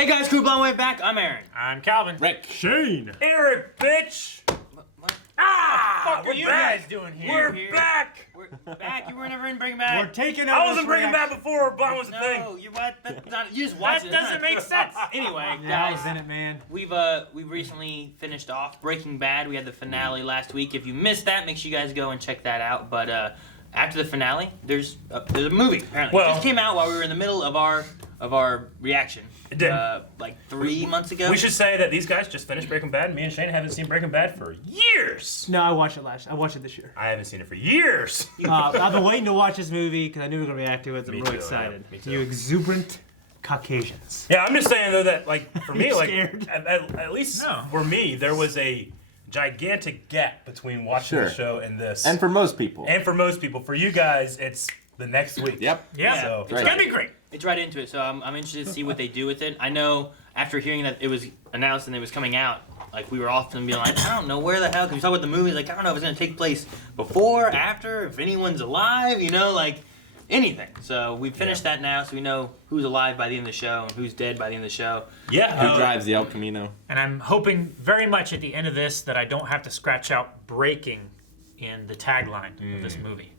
Hey guys, Crew Blonde Way back. I'm Aaron. I'm Calvin. Rick. Shane. Eric, bitch! What? Ah! What are you back. guys doing here? We're back! We're back. You were never in Breaking Bad. We're taking over. I wasn't Breaking Bad before Blonde was a thing. No, you what? That's not, you just watch it. That doesn't make sense. Anyway, Yeah, I guys, was in it, man. we've recently finished off Breaking Bad. We had the finale last week. If you missed that, make sure you guys go and check that out. But after the finale, there's a movie. Apparently, Well- it just came out while we were in the middle of our reaction. It did. Like 3 months ago. We should say that these guys just finished Breaking Bad. Me and Shane haven't seen Breaking Bad for years. No, I watched it this year. I haven't seen it for years. I've been waiting to watch this movie because I knew we were going to react to it. So I'm Me really too, excited. yeah, me too. You exuberant Caucasians. Yeah, I'm just saying though that like for me, You're like scared. at least for me, there was a gigantic gap between watching the Sure. show and this. And for most people. And for most people, for you guys, it's the next week. Yep. Yeah. So It's it's gonna be great. It's right into it, so I'm interested to see what they do with it. I know after hearing that it was announced and it was coming out, like we were often being like, I don't know where the hell, because we talk about the movie, like I don't know if it's going to take place before, after, if anyone's alive, you know, like anything. So we finished that now, so we know who's alive by the end of the show and who's dead by the end of the show. Yeah. Who drives the El Camino? And I'm hoping very much at the end of this that I don't have to scratch out breaking in the tagline of this movie.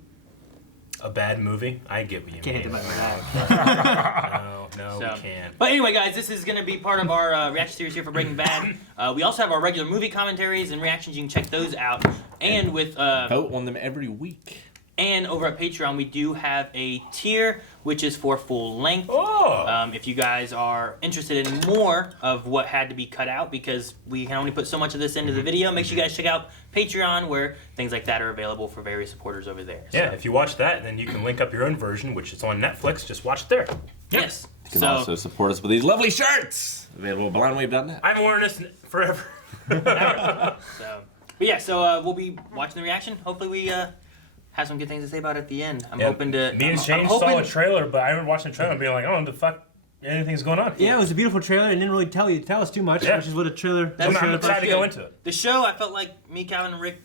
A bad movie? I get what you Can't hit mean. them with that. No, So- we can't. But anyway, guys, this is going to be part of our reaction series here for Breaking Bad. We also have our regular movie commentaries and reactions. You can check those out. And with Vote on them every week. and over at Patreon, we do have a tier which is for full length. Oh! If you guys are interested in more of what had to be cut out, because we can only put so much of this into the video, make sure you guys check out Patreon, where things like that are available for various supporters over there. Yeah, if you watch that, then you can link up your own version, which is on Netflix. Just watch it there. Yes. You can also support us with these lovely shirts. Available at blindwave.net. I haven't worn this forever. But yeah, so we'll be watching the reaction. Hopefully we have some good things to say about it at the end. I'm hoping to... Me and I'm Shane hoping, saw a trailer, but I remember watching the trailer and being like, I don't know the fuck anything's going on. Yeah, it was a beautiful trailer and didn't really tell us too much, Yeah. which is what a trailer. That's I'm true. excited to go into it. The show, I felt like me, Calvin, and Rick,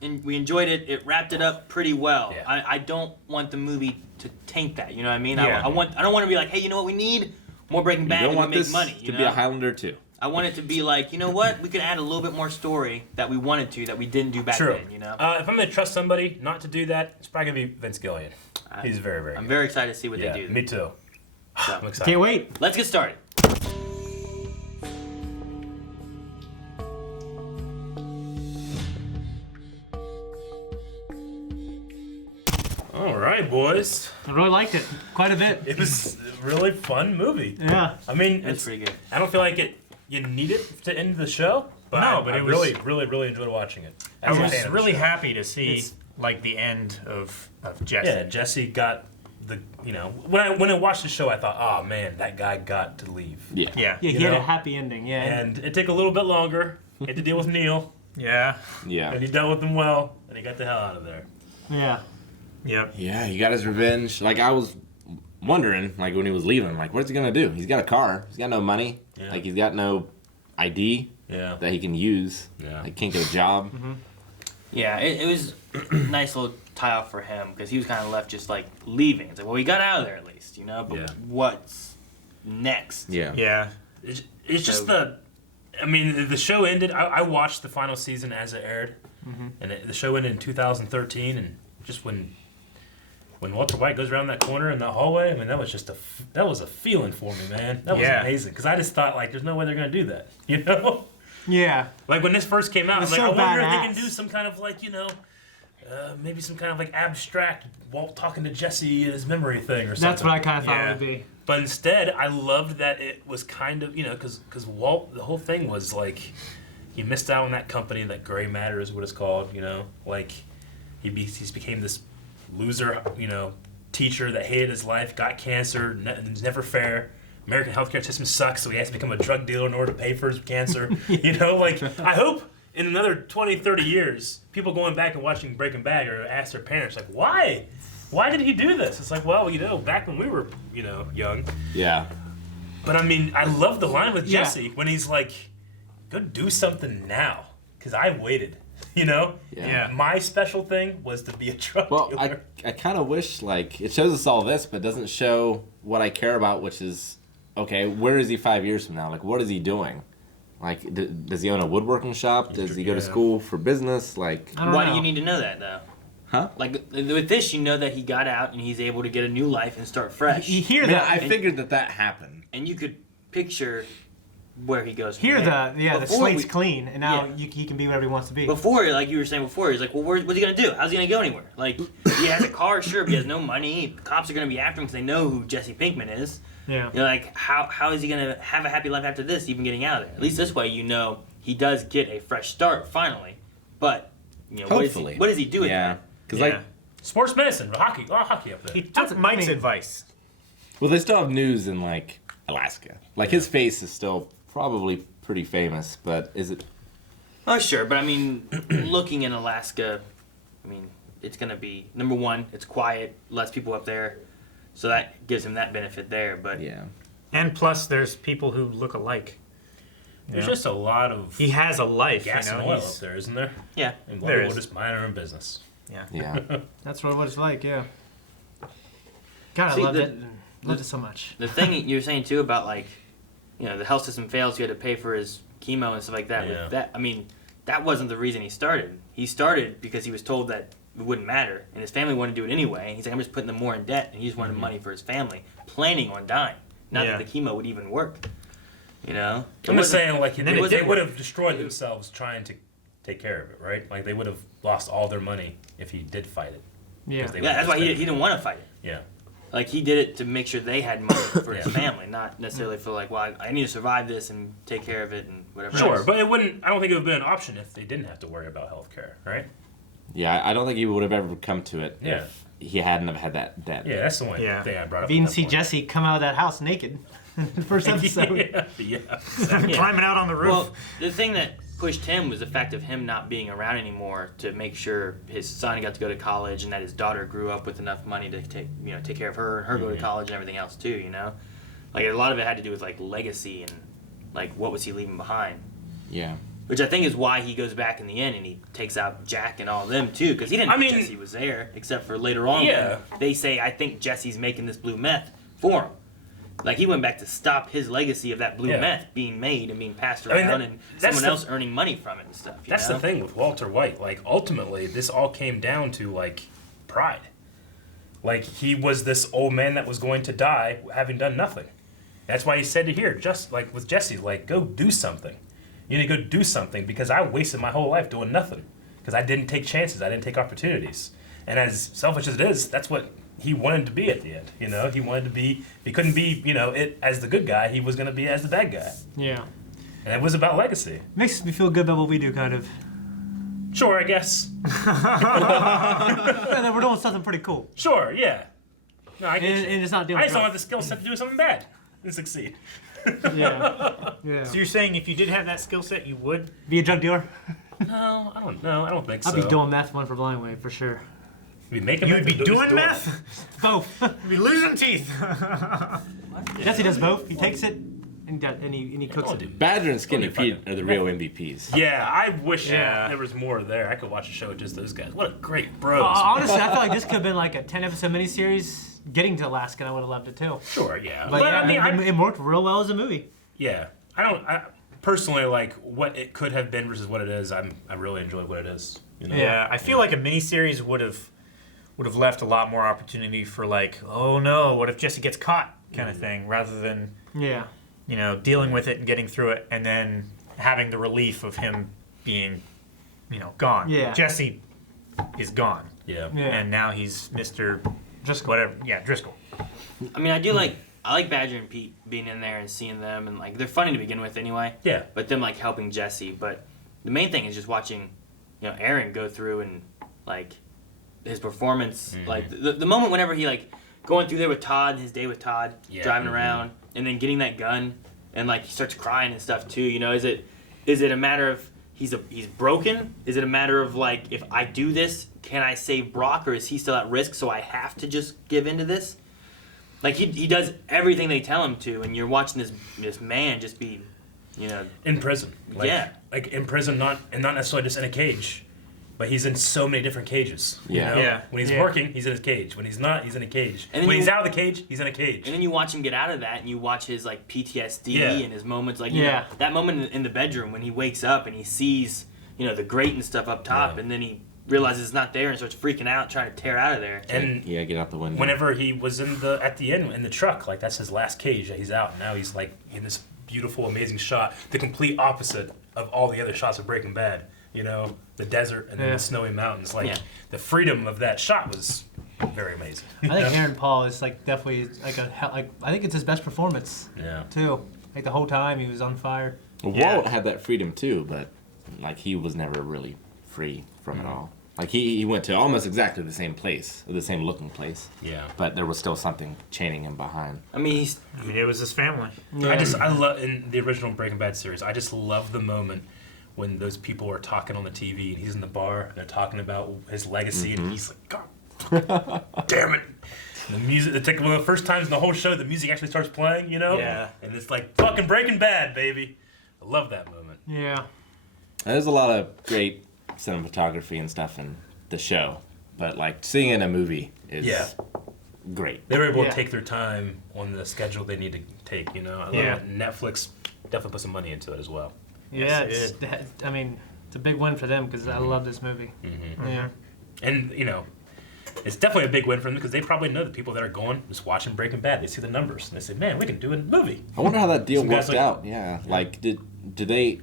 and we enjoyed it. It wrapped it up pretty well. Yeah. I don't want the movie to taint that. You know what I mean? Yeah. I don't want to be like, hey, you know what we need? More Breaking You Bad don't and we want make this money. to You be know? a Highlander too. I want it to be like, you know what? We could add a little bit more story that we wanted to that we didn't do back True. then. You know? If I'm going to trust somebody not to do that, it's probably going to be Vince Gillian. He's very, very I'm good. very excited to see what Yeah, they do. me too. So, I'm excited. Can't wait. let's get started. All right, boys. I really liked it quite a bit. It was a really fun movie. Yeah. I mean, That's it's, pretty good. I don't feel like you need it to end the show, but No, I, but I it was- really, really, really enjoyed watching it. I As a was fan of the really show. happy to see It's- like the end of Jesse. Yeah, Jesse got the, when I watched the show, I thought, oh man, that guy got to leave. Yeah. Yeah. Yeah, You he had know? a happy ending. Yeah. And it took a little bit longer. He had to deal with Neil, Yeah. Yeah. and he dealt with him well, and he got the hell out of there. Yeah. Yep. Yeah, he got his revenge. Like, I was wondering, like, when he was leaving, like, what's he gonna do? He's got a car. He's got no money. Yeah. Like, he's got no ID Yeah. that he can use. Yeah. Like, can't get a job. Yeah, it was a nice little tie-off for him because he was kind of left just like leaving. It's like, well, we got out of there at least, you know? But Yeah. what's next? Yeah. Yeah. It's just I mean, the show ended. I watched the final season as it aired, and the show ended in 2013. And just when Walter White goes around that corner in that hallway, I mean, that was just that was a feeling for me, man. That was Yeah. amazing because I just thought like, there's no way they're gonna do that, you know? Yeah. Like when this first came out, I was It's like, so I wonder if they badass. can do some kind of like, maybe some kind of like abstract Walt talking to Jesse in his memory thing or something. That's what I kind of thought Yeah. it would be. But instead, I loved that it was kind of, because Walt, the whole thing was like, he missed out on that company, that Gray Matter is what it's called, like he's became this loser, teacher that hated his life, got cancer, it's never fair. American healthcare system sucks, so he has to become a drug dealer in order to pay for his cancer. Like, I hope in another 20, 30 years, people going back and watching Breaking Bad or ask their parents, like, why? Why did he do this? It's like, well, back when we were, young. Yeah. But I mean, I love the line with Yeah. Jesse when he's like, go do something now, because I waited, Yeah. My special thing was to be a drug Well, dealer. I kind of wish, like, it shows us all this, but doesn't show what I care about, which is okay, where is he 5 years from now? Like, what is he doing? Like, does he own a woodworking shop? Does he go to school for business? Like, Why do you need to know that though? huh? Like with this, you know that he got out and he's able to get a new life and start fresh. You hear I mean, that? I figured that happened. And you could picture where he goes. From Hear there. the Before slate's we- clean, and now Yeah. he can be whatever he wants to be. Before, like you were saying before, he's like, well, what's he gonna do? How's he gonna go anywhere? Like, he has a car, sure, but he has no money. The cops are gonna be after him because they know who Jesse Pinkman is. Yeah. You're like, how is he gonna have a happy life after this? Even getting out of there. At least this way, you know he does get a fresh start finally. But you know, Hopefully. what does he do with Yeah, that? because Yeah. like, Sports medicine, hockey, a lot of hockey up there. He took Mike's advice. well, they still have news in like Alaska. Like his face is still probably pretty famous, but is it? Oh, sure, but I mean, looking in Alaska, I mean, it's gonna be number one. It's quiet, less people up there, so that gives him that benefit there. But Yeah. And plus, there's people who look alike. There's Yeah. just a lot of He has a life, gas you know. and oil he's- up there, isn't there? yeah, And There we'll is. just mind our own business. Yeah. That's what it's like, yeah. God, I See, loved the- it. Loved it so much. the thing you were saying too about like, you know, the health system fails, you had to pay for his chemo and stuff like that. Yeah. With that, I mean, that wasn't the reason he started. He started because he was told that it wouldn't matter, and his family wanted to do it anyway. And he's like, I'm just putting them more in debt, and he just wanted money for his family, planning on dying. Not Yeah. that the chemo would even work. You know, It I'm just wasn't- saying, like, it they wasn't- would have destroyed themselves trying to take care of it, right? Like, they would have lost all their money if he did fight it. Yeah. They Yeah, would that's have why he spent- didn't want to fight it. Yeah. Like he did it to make sure they had money for his Yeah. family, not necessarily for like, well, I need to survive this and take care of it and whatever. Sure, else. but it wouldn't. I don't think it would have been an option if they didn't have to worry about health care, right? Yeah, I don't think he would have ever come to it Yeah. if he hadn't have had that debt. Yeah, that's the only Yeah. thing I brought up. If you didn't at that see point. Jesse come out of that house naked in the first episode. yeah. Climbing out on the roof. Well, the thing that pushed him was the fact of him not being around anymore to make sure his son got to go to college and that his daughter grew up with enough money to take care of her and her go to college and everything else too. You know, like a lot of it had to do with like legacy and like what was he leaving behind. Yeah. Which I think is why he goes back in the end and he takes out Jack and all of them too, because he didn't know Jesse was there, except for later on Yeah. when they say, I think Jesse's making this blue meth for him. Like he went back to stop his legacy of that blue Yeah. meth being made and being passed I mean, around that- and that's someone the- else earning money from it and stuff. You That's know? the thing with Walter White. Like, ultimately, this all came down to, like, pride. Like, he was this old man that was going to die having done nothing. That's why he said to here, just like with Jesse, like, go do something. You need to go do something because I wasted my whole life doing nothing. Because I didn't take chances. I didn't take opportunities. And as selfish as it is, that's what he wanted to be at the end. You know, he wanted to be, he couldn't be, you know, it as the good guy. He was going to be as the bad guy. Yeah. And it was about legacy. Makes me feel good about what we do, kind of. Sure, I guess. And then we're doing something pretty cool. Sure, yeah. No, I get And, you. and it's not doing I just don't have drugs. the skill set to do something bad and succeed. Yeah. Yeah. So you're saying if you did have that skill set, you would? Be a drug dealer? No, I don't know. I don't think I'd so. be doing meth one for Blind Way, for sure. Be making You would be meth, doing just meth? Both. You'd be losing teeth. Jesse does both. He takes it and he cooks Oh, it. dude. Badger and Skinny Only Pete are the real MVPs. Yeah, I wish Yeah. there was more there. I could watch a show with just those guys. What a great bros. Honestly, I feel like this could have been like a 10-episode miniseries. Getting to Alaska, and I would have loved it too. Sure, yeah. But yeah, I mean, it worked real well as a movie. yeah. I personally like what it could have been versus what it is. I really enjoy what it is. You know? Yeah, I feel like a miniseries would have left a lot more opportunity for like, oh no, what if Jesse gets caught kind of thing, rather than Yeah. you know dealing with it and getting through it, and then having the relief of him being, you know, gone. Yeah. Jesse is gone, Yeah. Yeah. and now he's Mr. Just Whatever. Yeah, Driscoll. I mean, I like Badger and Pete being in there and seeing them, and like they're funny to begin with anyway. Yeah. But them like helping Jesse. But the main thing is just watching, you know, Aaron go through and like his performance, like the moment whenever he like going through there with Todd, his day with Todd, Yeah. driving around, and then getting that gun, and like he starts crying and stuff too. You know, is it a matter of he's broken? Is it a matter of like if I do this, can I save Brock, or is he still at risk? So I have to just give into this. Like he does everything they tell him to, and you're watching this man just be, you know, In prison. Like, Yeah. Like in prison, not necessarily just in a cage. but he's in so many different cages. Yeah. You know? Yeah. When he's Yeah. working, he's in his cage. When he's not, he's in a cage. And then When you- he's out of the cage, he's in a cage. And then you watch him get out of that, and you watch his like PTSD Yeah. and his moments, like you know, Yeah. that moment in the bedroom when he wakes up and he sees, you know, the grate and stuff up top, Yeah. and then he realizes it's not there and starts freaking out, trying to tear out of there. And Yeah, get out the window. whenever he was at the end in the truck, like that's his last cage that he's out. And now he's like in this beautiful, amazing shot, the complete opposite of all the other shots of Breaking Bad. You know, the desert and then Yeah. the snowy mountains. Like Yeah. the freedom of that shot was very amazing. I think Aaron Paul is like definitely like I think it's his best performance Yeah. too. Like the whole time he was on fire. Well, Yeah. Walt had that freedom too, but like he was never really free from it all. Like he went to almost exactly the same place, the same looking place, Yeah. but there was still something chaining him behind. I mean, he's I mean, it was his family. I love in the original Breaking Bad series. I just love the moment when those people are talking on the TV and he's in the bar and they're talking about his legacy and he's like, God damn it! And the music. It's like one of the first times in the whole show the music actually starts playing. You know? Yeah. And it's like fucking Breaking Bad, baby. I love that moment. Yeah. There's a lot of great cinematography and stuff in the show, but like seeing it in a movie is Yeah. great. They were able Yeah. to take their time on the schedule they need to take. You know? I love Yeah. it. Netflix definitely put some money into it as well. Yeah. Yes, it I mean, it's a big win for them because I love this movie. Yeah. And you know, it's definitely a big win for them because they probably know the people that are going just watching Breaking Bad. They see the numbers and they say, "Man, we can do a movie." I wonder how that deal Some guys worked like- out. Yeah, like did they?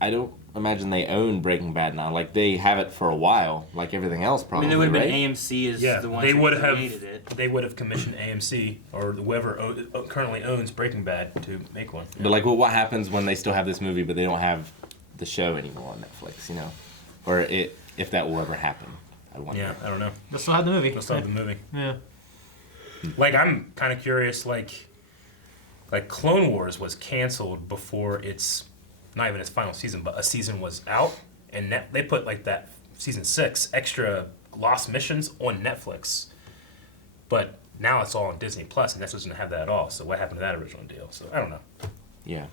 I don't imagine they own Breaking Bad now. Like they have it for a while, like everything else I probably. mean, there would have been right? AMC as Yeah, the ones they who would created it. have commissioned AMC or whoever currently owns Breaking Bad to make one. But like, well, what happens when they still have this movie, but they don't have the show anymore on Netflix? You know, or if that will ever happen. I wonder. Yeah, I don't know. They'll still have the movie. Let's start the movie. Yeah. Like I'm kind of curious. Like Clone Wars was canceled before its not even its final season, but a season was out, and they put like that season 6 extra lost missions on Netflix. But now it's all on Disney Plus, and Netflix doesn't have that at all. So what happened to that original deal? So I don't know. Yeah.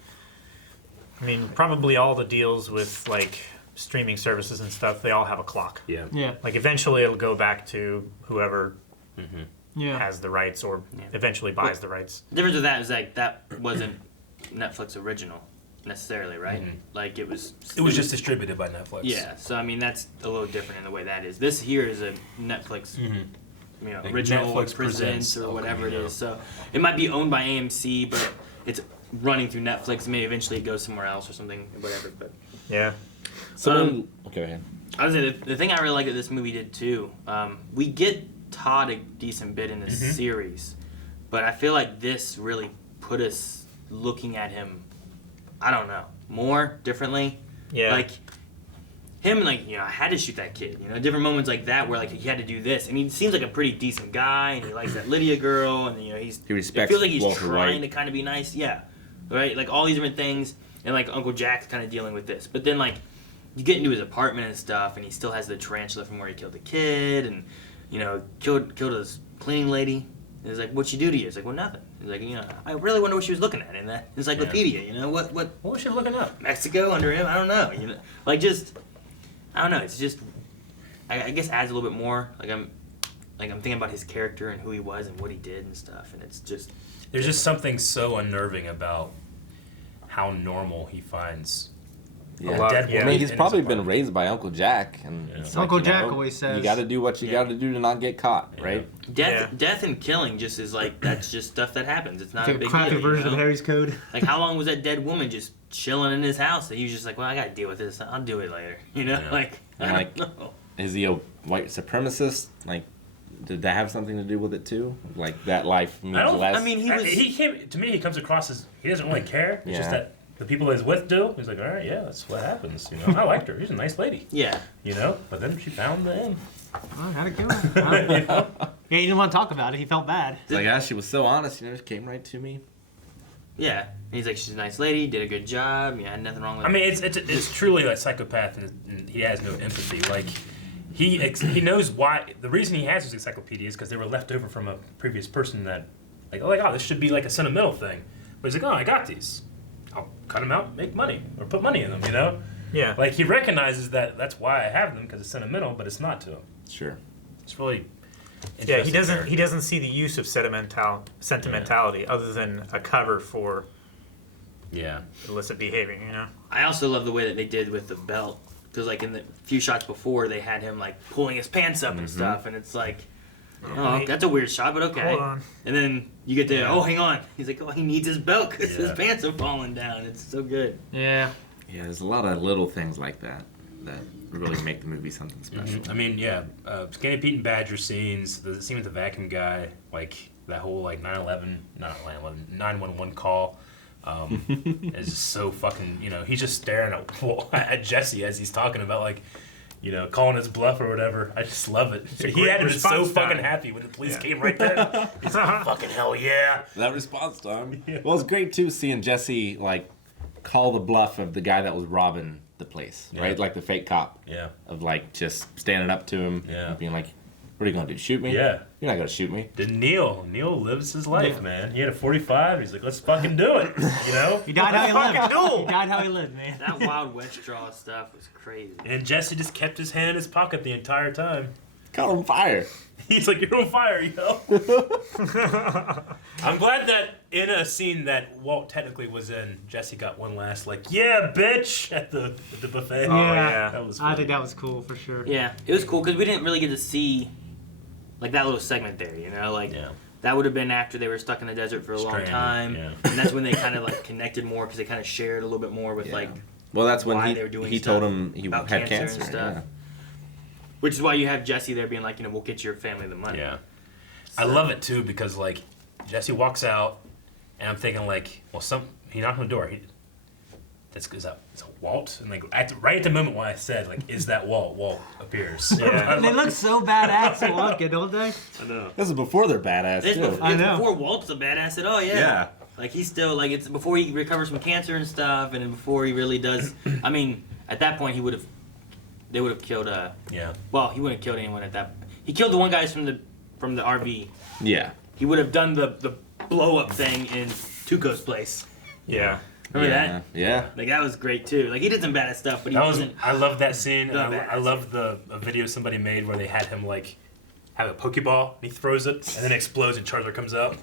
I mean, probably all the deals with like streaming services and stuff, they all have a clock. Yeah. Yeah. Like eventually it'll go back to whoever Yeah. has the rights or eventually buys the rights. The difference with that is like that wasn't Netflix original necessarily, right? Like it was. It was just distributed by Netflix. Yeah, so I mean that's a little different in the way that is. This here is a Netflix, you know, Like original Netflix presents presents or El whatever it Camino. is. So it might be owned by AMC, but it's running through Netflix. Maybe eventually it goes somewhere else or something, whatever. But Yeah. Someone. Okay, go ahead. I was say the thing I really like that this movie did too. We get Todd a decent bit in this series, but I feel like this really put us looking at him. I don't know, more differently. Yeah. Like him, like, you know, I had to shoot that kid. You know, different moments like that where like he had to do this, and he seems like a pretty decent guy, and he likes that Lydia girl, and you know He respects It feels like he's Walter trying White. to kind of be nice, yeah, right. Like all these different things, and like Uncle Jack's kind of dealing with this, but then like you get into his apartment and stuff, and he still has the tarantula from where he killed the kid, and you know killed his cleaning lady. And he's like, "What'd she do to you?" It's like, "Well, nothing." He's like, "You know, I really wonder what she was looking at in that encyclopedia. You know, what What was she looking up? Mexico under him? I don't know. You know, like just, I don't know. It's just, I guess adds a little bit more. Like I'm thinking about his character and who he was and what he did and stuff, and it's just There's just something so unnerving about how normal he finds Yeah. a dead I woman mean, he's in his probably been apartment. raised by Uncle Jack, and Yeah. it's like, Uncle you Jack know, always says- you got to do what you Yeah. got to do to not get caught, right? death and killing just is like that's just stuff that happens. It's not It's a like a big crappy deal. version You of know? Harry's Code. Like how long was that dead woman just chilling in his house that he was just like, well, I gotta deal with this. I'll do it later. You know, Yeah. like I And, don't like, know. Is he a white supremacist? Like, did that have something to do with it too? Like that life means I don't- less. I mean, he was. He came to me. He comes across as he doesn't really care. It's just Yeah. that the people he's with do. He's like, all right, yeah, that's what happens. You know, I liked her. She's a nice lady. Yeah. You know, but then she found the end. Oh, how'd it go? Yeah, he didn't want to talk about it. He felt bad. It's like, ah, she was so honest, you know, just came right to me. Yeah. And he's like, she's a nice lady, did a good job. Yeah, had nothing wrong with I mean, it's truly like psychopath, and he has no empathy. Like he knows why. The reason he has his encyclopedia is because they were left over from a previous person that, like, oh, this should be like a sentimental thing. But he's like, oh, I got these. I'll cut them out, make money, or put money in them. You know, Yeah. Like he recognizes that that's why I have them because it's sentimental, but it's not to him. Sure. It's really Yeah, he interesting doesn't. character. He doesn't see the use of sentimentality other than a cover for Yeah. illicit behavior. You know. I also love the way that they did with the belt. Because, like, in the few shots before, they had him, like, pulling his pants up and stuff. And it's like, oh, Wait. that's a weird shot, but okay. Hold on. And then you get to, Yeah. oh, hang on. He's like, oh, he needs his belt because his Yeah. pants are falling down. It's so good. Yeah. Yeah, there's a lot of little things like that that really make the movie something special. I mean, yeah, Skinny Pete and Badger scenes, the scene with the vacuum guy, like that whole like 911 call. Is just so fucking, he's just staring at Jesse as he's talking about like, calling his bluff or whatever. I just love it. a He great had to be so response fucking time. happy when the police came right there. He's like, fucking hell yeah. That response time. Yeah. Well, it's great too seeing Jesse like call the bluff of the guy that was robbing the place, Yeah. right? Like the fake cop Yeah. of like just standing up to him, Yeah. and being like, "What are you gonna do? Shoot me? Yeah. You're not gonna shoot me." Then Neil lives his life, man. He had a 45. He's like, let's fucking do it. He died how he lived. Fucking duel. He died how he lived, man. That Wild West draw stuff was crazy. And Jesse just kept his hand in his pocket the entire time. Caught on fire. He's like, you're on fire, I'm glad that in a scene that Walt technically was in, Jesse got one last like, yeah, bitch, at the buffet. yeah. That was I funny. think that was cool for sure. Yeah, it was cool because we didn't really get to see, like, that little segment there, Like, Yeah. that would have been after they were stuck in the desert for a long Stranded, time. yeah. And that's when they kind of, like, connected more because they kind of shared a little bit more with, Yeah. like, Well, that's when Why they were doing he stuff told him he about had cancer cancer. and stuff. Yeah. which is why you have Jesse there being like, we'll get your family the money. Yeah. I love it too because like Jesse walks out and I'm thinking like, well, he knocked on the door. Is that Walt? And like right at the moment when I said like, is that Walt? Walt appears. Yeah. They look so badass at walking, don't they? I know. This is before they're badass It's, too. before, I it's know. before Walt's a badass at all, yeah. Yeah. Like, he's still, like, it's before he recovers from cancer and stuff, and then before he really does, I mean, at that point, they would have killed, Yeah. well, he wouldn't have killed anyone at that, he killed the one guy from the RV. Yeah. He would have done the blow-up thing in Tuco's place. Yeah. Remember yeah. that? Yeah. Like, that was great, too. Like, he did some badass stuff, but he wasn't, I love that scene. The And I badass. love a video somebody made where they had him like have a Pokeball and he throws it and then it explodes and Charizard comes out.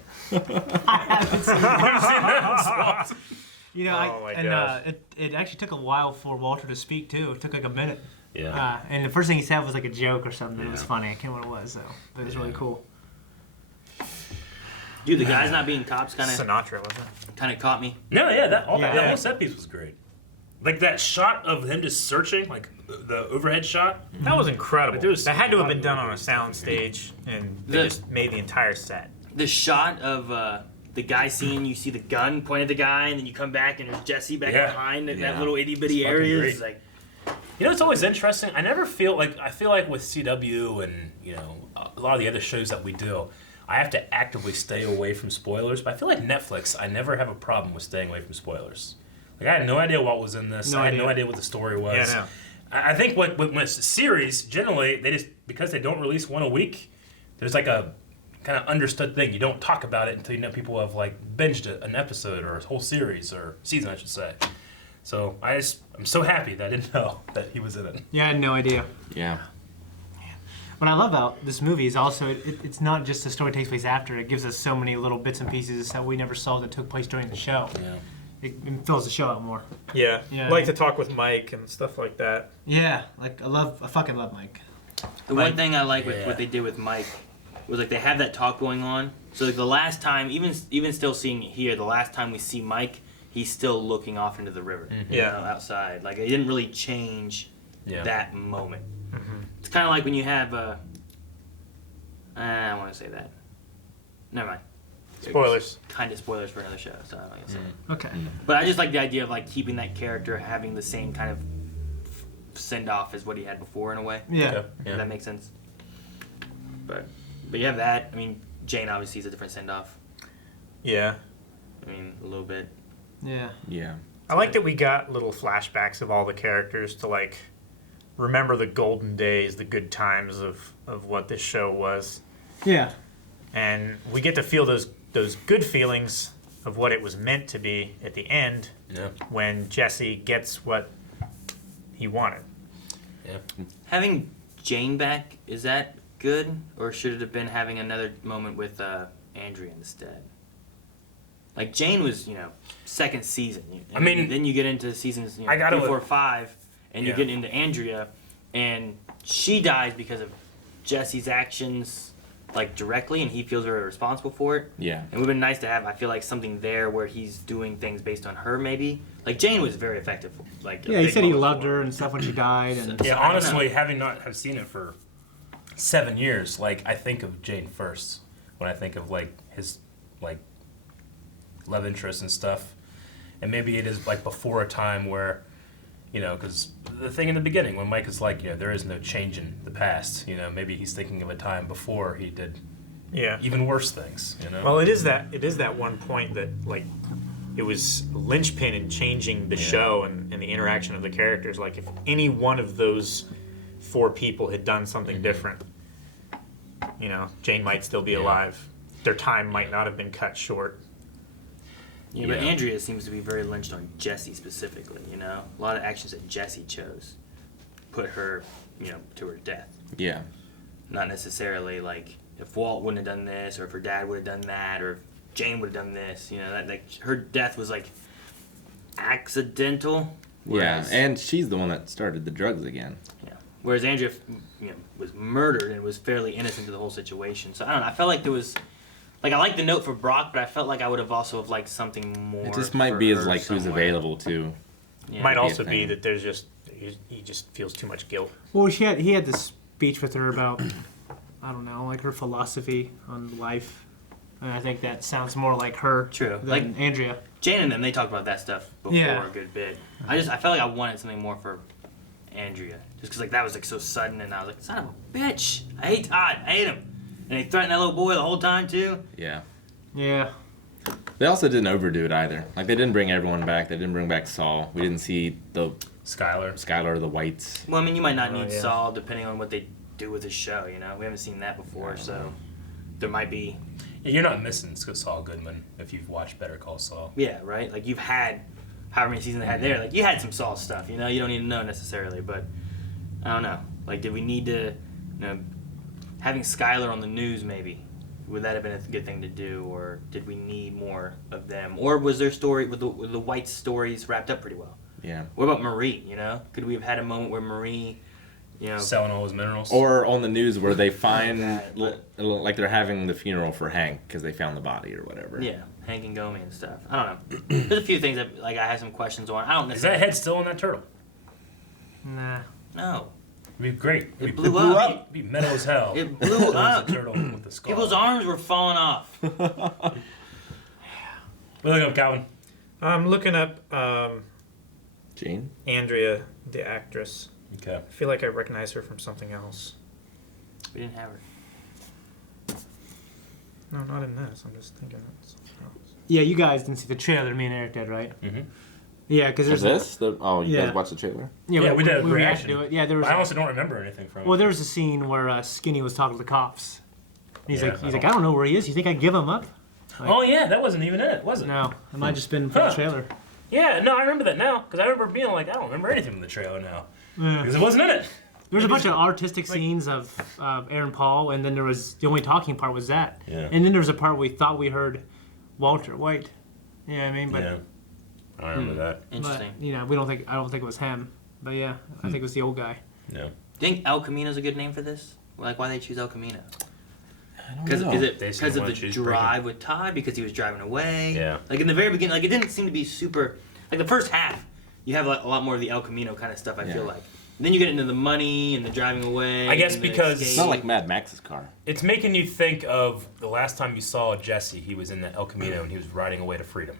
You know, Oh my gosh. it actually took a while for Walter to speak too. It took like a minute. Yeah. And the first thing he said was like a joke or something. It was Yeah. funny. I can't remember what it was though. But it was really cool. dude, the guys not being cops kind Sinatra, wasn't it? of caught me. No, yeah, that Yeah. whole set piece was great. Like that shot of him just searching, like the overhead shot. That was incredible. But there was that had to have been a done lot on a of sound stage, and they The- just made the entire set. The shot of the guy scene, you see the gun pointed at the guy, and then you come back and there's Jesse back Yeah. behind that Yeah. little itty bitty It's fucking area. great. It's like, You know, it's always interesting. I feel like with CW and a lot of the other shows that we do, I have to actively stay away from spoilers. But I feel like Netflix, I never have a problem with staying away from spoilers. Like I had no idea what was in this. No I had idea. no idea what the story was. Yeah, no. I think when it's a series, generally they just because they don't release one a week, there's like a kind of understood thing. You don't talk about it until people have like binged an episode or a whole series or season, I should say. So I'm so happy that I didn't know that he was in it. Yeah, I had no idea. Yeah. What I love about this movie is also it's not just the story takes place after. It gives us so many little bits and pieces that we never saw that took place during the show. Yeah. It fills the show out more. Yeah. Yeah. Like to talk with Mike and stuff like that. Yeah, like I fucking love Mike. the one thing I like with Yeah. what they did with Mike was like they had that talk going on. So like the last time, even still seeing it here, the last time we see Mike, he's still looking off into the river. Yeah. Outside. Like it didn't really change Yeah. that moment. It's kind of like when you have I don't want to say that. Never mind. Spoilers. Kind of spoilers for another show, so I'm not gonna say it. Okay. But I just like the idea of like keeping that character having the same kind of send off as what he had before in a way. Yeah. Okay. If Yeah. that makes sense. But you have that. I mean, Jane obviously is a different send off. Yeah. I mean, a little bit. Yeah. Yeah. I like that we got little flashbacks of all the characters to like remember the golden days, the good times of what this show was. Yeah. And we get to feel those good feelings of what it was meant to be at the end Yeah. when Jesse gets what he wanted. Having Jane back, is that good, or should it have been having another moment with Andrea instead? Like Jane was, second season. I mean, then you get into seasons 3, 4, 5, and you get into Andrea, and she dies because of Jesse's actions, like directly, and he feels very responsible for it. Yeah. And it would have been nice to have, I feel like, something there where he's doing things based on her, maybe. Like Jane was very effective. Like Yeah, he said he loved her and stuff when she died. And Yeah, honestly, having not have seen it for 7 years, like I think of Jane first when I think of like his like love interest and stuff, and maybe it is like before a time where, because the thing in the beginning when Mike is like, there is no change in the past. Maybe he's thinking of a time before he did even worse things. Well, it is that one point that like it was linchpin in changing the show and the interaction of the characters. Like if any one of those 4 people had done something different, Jane might still be alive. Their time might not have been cut short. Yeah, but Andrea seems to be very lynched on Jesse specifically, A lot of actions that Jesse chose put her, to her death. Yeah. Not necessarily like if Walt wouldn't have done this, or if her dad would have done that, or if Jane would have done this, that like her death was like accidental. Yeah, and she's the one that started the drugs again. Yeah. Whereas Andrea, was murdered and was fairly innocent to the whole situation. So I don't know. I felt like there was, like I like the note for Brock, but I felt like I would have also have liked something more. It just might be as like who's available too. Yeah. Might also be that there's he just feels too much guilt. well, he had this speech with her about, I don't know, like her philosophy on life. And I think that sounds more like her True. than Like Andrea. Jane and them, they talked about that stuff before Yeah. a good bit. I felt like I wanted something more for Andrea, just because like that was like so sudden, and I was like, son of a bitch, I hate Todd, I hate him, and he threatened that little boy the whole time too. Yeah. Yeah. They also didn't overdo it either. Like they didn't bring everyone back. They didn't bring back Saul. We didn't see the Skylar or the Whites. Well, I mean, you might not need yeah. Saul depending on what they do with the show. We haven't seen that before, so there might be. You're not missing Saul Goodman if you've watched Better Call Saul. Yeah, right. Like you've had however many seasons they had there. Like you had some Saul stuff. You don't need to know necessarily, but I don't know. Like, did we need to, having Skylar on the news maybe? Would that have been a good thing to do, or did we need more of them, or was their story with the White stories wrapped up pretty well? Yeah. What about Marie? Could we have had a moment where Marie, Selling all his minerals. Or on the news where they find that, but- like they're having the funeral for Hank because they found the body or whatever. yeah, Hank and Gomi and stuff. I don't know. There's a few things that like I have some questions on. I don't Is that necessarily. head still on that turtle? Nah. No, It'd be great. it blew up. It'd be metal as hell. It blew up. The turtle with the skull. People's arms were falling off. What look up, Calvin? I'm looking up Jane? Andrea, the actress. Okay. I feel like I recognize her from something else. We didn't have her. No, not in this. I'm just thinking of something else. Yeah, you guys didn't see the trailer me and Eric did, right? Mm-hmm. Yeah, because Is there's this? You Yeah. guys watched the trailer? Yeah, we did a we reacted reaction. to it. Yeah, there was. I honestly don't remember anything from it. Well, there was a scene where Skinny was talking to the cops. And he's Yeah, like, I don't know where he is. You think I'd give him up? Oh yeah, that wasn't even it, was it? No, it might have just been for the Huh. trailer. Yeah, no, I remember that now because I remember being like, I don't remember anything from the trailer now Yeah. because it wasn't in it. There was a bunch of artistic scenes of Aaron Paul, and then there was the only talking part was that. Yeah. And then there was a part where we thought we heard Walter White. You know what I mean? But, Yeah, I remember that. Interesting. But, I don't think it was him. But yeah, I think it was the old guy. Yeah. Think El Camino's a good name for this? Like, why they choose El Camino? I don't Because know. is it They seem because to of wanna the choose drive with Todd? Because he was driving away. Yeah. Like in the very beginning, like it didn't seem to be super. Like the first half, you have like a lot more of the El Camino kind of stuff. I feel Yeah. like. And then you get into the money and the driving away. I guess and the because- It's escape. not like Mad Max's car. It's making you think of the last time you saw Jesse. He was in the El Camino and he was riding away to freedom.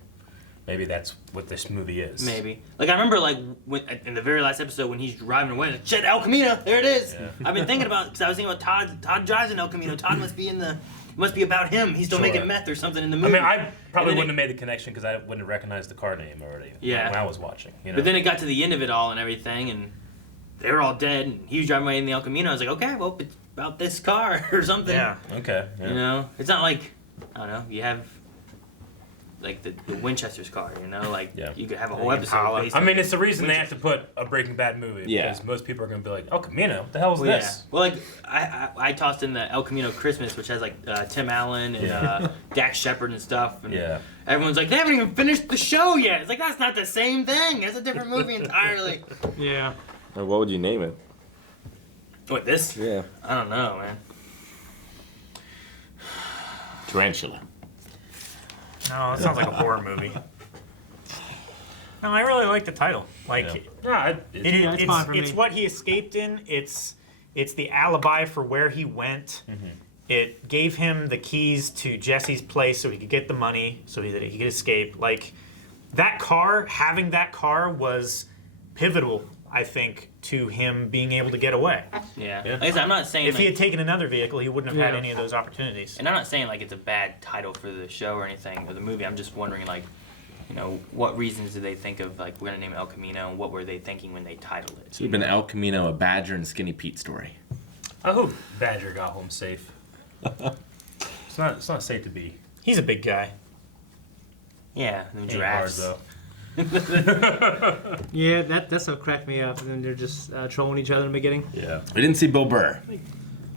Maybe that's what this movie is. Maybe. Like I remember, like when, in the very last episode when he's driving away, like, shit, El Camino, there it is. Yeah. I've been thinking about because I was thinking about Todd. Todd drives in El Camino. Todd must be in the. It must be about him. He's still Sure. making meth or something in the I movie. mean, I probably And then wouldn't have made the connection because I wouldn't have recognized the car name already. Yeah. When I was watching. You know? But then it got to the end of it all and everything, and they were all dead, and he was driving away in the El Camino. I was like, okay, well, it's about this car or something. Yeah. Okay. Yeah. You know, it's not like I don't know. You have like the Winchester's car, you know, like Yeah. you could have a whole And episode Impala. based I on mean, it's the reason they have to put a Breaking Bad movie. Yeah. Because most people are going to be like, oh, Camino, what the hell is Well, yeah. this? Well, like I tossed in the El Camino Christmas, which has like Tim Allen and Dax Shepard and stuff. And Yeah. everyone's like, they haven't even finished the show yet. It's like that's not the same thing. It's a different movie entirely. Yeah. Or what would you name it? What this? Yeah. I don't know, man. Tarantula. No, it sounds like a horror movie. No, I really like the title. Like, No, Yeah, it's fine for it's me. what he escaped in. It's the alibi for where he went. It gave him the keys to Jesse's place so he could get the money, so that he could escape. Like that car, having that car was pivotal, I think, to him being able to get away. Yeah. Yeah. Like I said, I'm not saying If he like, had taken another vehicle, he wouldn't have had Yeah. any of those opportunities. and I'm not saying like it's a bad title for the show or anything or the movie. I'm just wondering like, you know, what reasons did they think of like we're gonna name it El Camino? And what were they thinking when they titled it? So you've been El Camino, a Badger and Skinny Pete story. I hope Badger got home safe. It's not safe to be. He's a big guy. Yeah, the Ain't giraffes. hard, Yeah, that's what cracked me up. And then they're just trolling each other in the beginning. Yeah. We didn't see Bill Burr.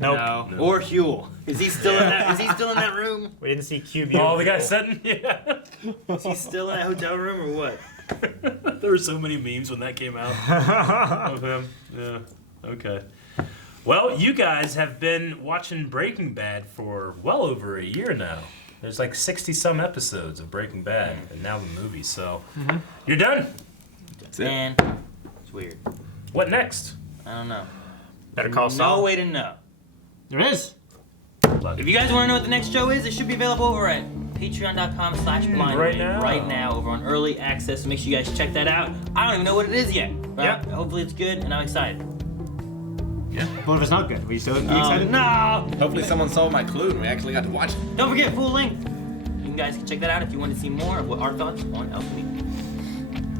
Nope. No. Or Huel. Is he still in that? Is he still in that room? We didn't see QB. Oh, the guy sitting? Yeah. Is he still in that hotel room or what? There were so many memes when that came out of him. Yeah. Okay. Well, you guys have been watching Breaking Bad for well over a year now. There's like 60-some episodes of Breaking Bad, and now the movie. So you're done. That's it. Man, it's weird. What next? I don't know. Better call No Saul. way to know. There is. If you guys want to know what the next show is, it should be available over at patreon.com/blind right now. over on early access. So make sure you guys check that out. I don't even know what it is yet. But Yep. hopefully it's good and I'm excited. What if it's not good? Will you still be excited? No! Hopefully someone solved my clue and we actually got to watch it. Don't forget full length. You guys can check that out if you want to see more of what our thoughts on El Camino.